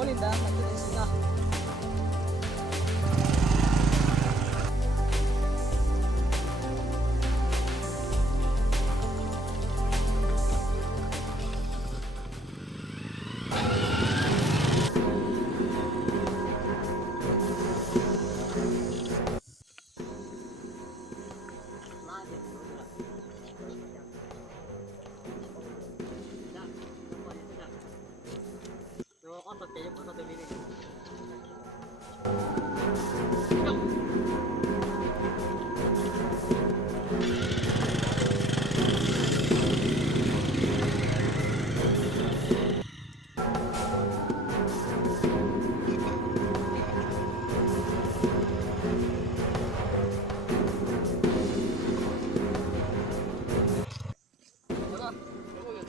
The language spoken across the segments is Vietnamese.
올린다. 맞겠습니다.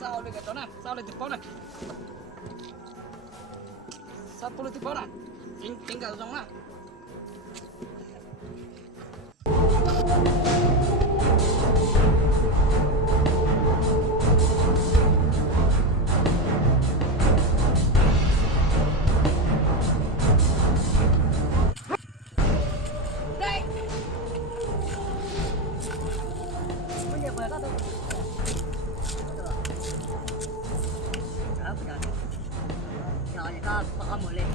Sao lên cái đó này, sao lên tiếp bóng này, sao lên tiếp bóng này, chính cả giống này. Đây, bây giờ về đó thôi. Rồi có ôm mười lên.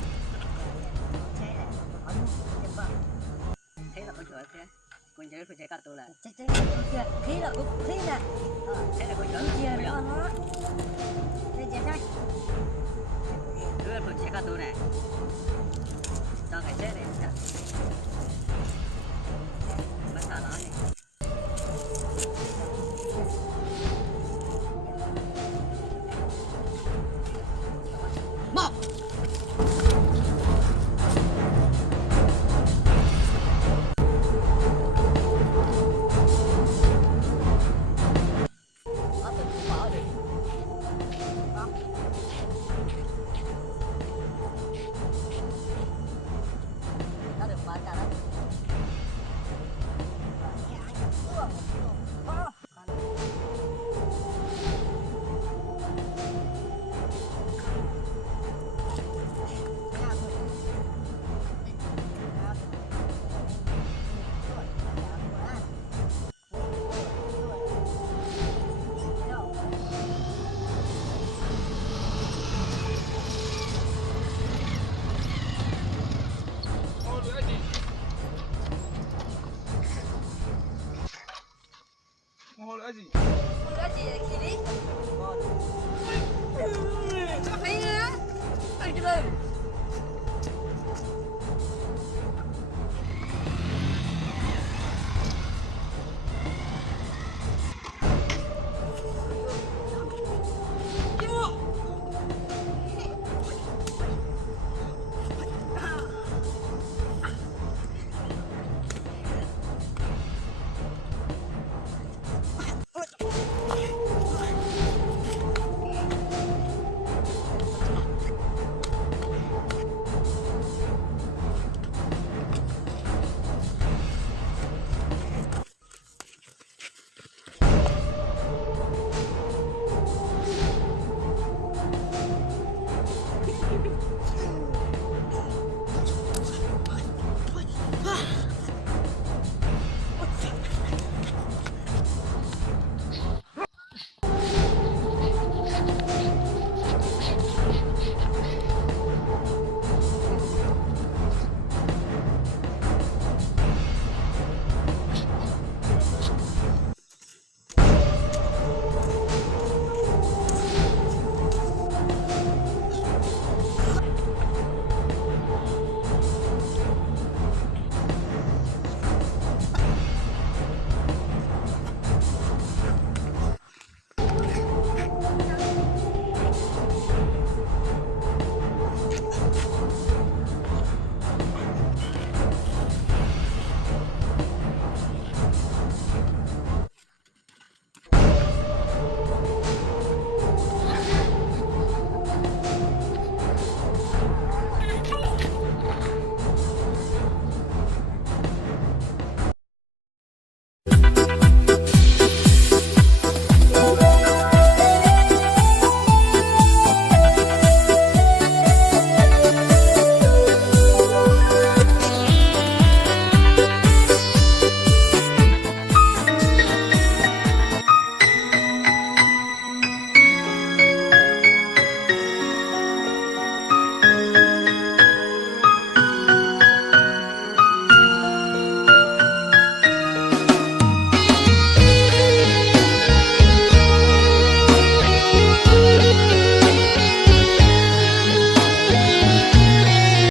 Thế là con chuột thế. Con chuột phải chạy cả tụ lại. Khí là cũng khí nè. Thế là con chuột. Chia nó nó. Thế chạy đây. Đưa con chạy cả tụ này. Cho cái chết này. Bắt thả nó đi. Một. Nó được bán cả đấy. Hồ lửa gì? Cái gì đi? Sao phải nữa? Anh chưa